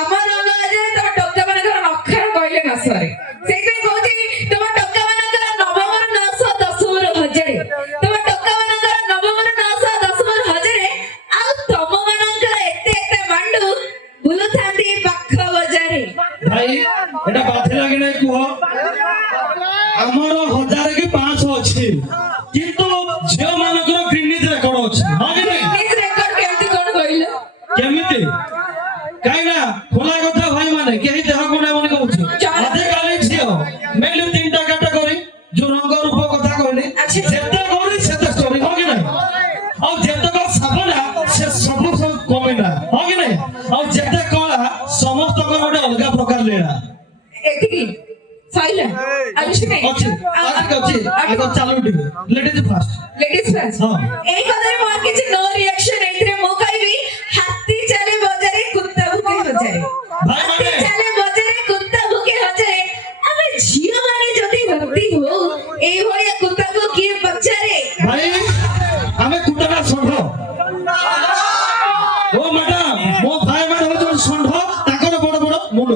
আমার অনুযায়ী তোমার টক্কা মানଙ୍କର ଅକ୍ଷର କହିଲେ ନ ସରେ ସେଇଥିପାଇଁ କହୁଛି ତମ ଟକ୍କା ମାନଙ୍କର ନବମର 900 ଦଶମର 1000 ତମ ଟକ୍କା ମାନଙ୍କର ନବମର 900 ଦଶମର 1000 ଆଉ ତମ ମାନଙ୍କର ଏତେ ଏତେ ମାଣ୍ଡୁ ବୁଲୁଥାନ୍ତି ପାଖ ବଜାରେ। ଭାଇ ଏଟା ବାଧେ ଲାଗି ନାହିଁ କୁହ ଆମର 1000 କି 500 ଅଛି କିନ୍ତୁ ଝିଅ ମାନଙ୍କର ଗ୍ରିନିଜ ରେକର୍ଡ ଅଛି ହଁ କି ନାହିଁ ଗ୍ରିନିଜ ରେକର୍ଡ କେମିତି କଣ କହିଲ କେମିତି କାହିଁନା ଖୋଲା କଥା ଭାଇ ମାନେ କେହି ଦେହ ଗୁଣା ବୋଲି କହୁଛି ଆଜିକାଲି ଝିଅ ମେଲି 3ଟା କ୍ୟାଟାଗୋରୀ ଯୋଉ ରଙ୍ଗ ରୂପ କଥା କହିଲି ଯେତେ ଗରି ସେତେ ଷ୍ଟୋରି ହଁ କି ନାହିଁ ଆଉ ଯେତେକ ସାବନା ସେ ସବୁ କମିନା ହଁ କି ନାହିଁ ଆଉ ଯେତେ କଳା ସମସ୍ତଙ୍କର ଗୋଟେ ଅଲଗା ପ୍ରକାର ଲୀଳା ଏତିକି ସଇଲା ଆଉ କିଛି ନାହିଁ ଅଛି ଅଛି ଆଗ ଚାଲୁ ଟିକେ ଲେଡିଜ ଫାର୍ଷ୍ଟ ହଁ এই কথাରେ ମୋର କିଛି নো ରିଆକ୍ସନ ଏଇଥିରେ ମୁଁ କହିବି ହାତୀ ଚାଲେ ବଜାରେ କୁତ୍ତା ଭୁକେ ହଜାରେ ହାତୀ ଚାଲେ ବଜାରେ କୁତ୍ତା ଭୁକେ ହଜାରେ ଆମେ ଝିଅ ମାନେ ଯଦି ଭକ୍ତି ହଉ ଏଇ ଭଳିଆ କୁତ୍ତାକୁ କିଏ ପଚାରେ ଭାଇ ଆମେ କୁତ୍ତାଟା ଷଣ୍ଢ ଓ ମ୍ୟାଡାମ ମୋ ଭାଇ ମାନେ ହଉଛନ୍ତି ଷଣ୍ଢ ତାଙ୍କର ବଡ ବଡ ମୁଣ୍ଡ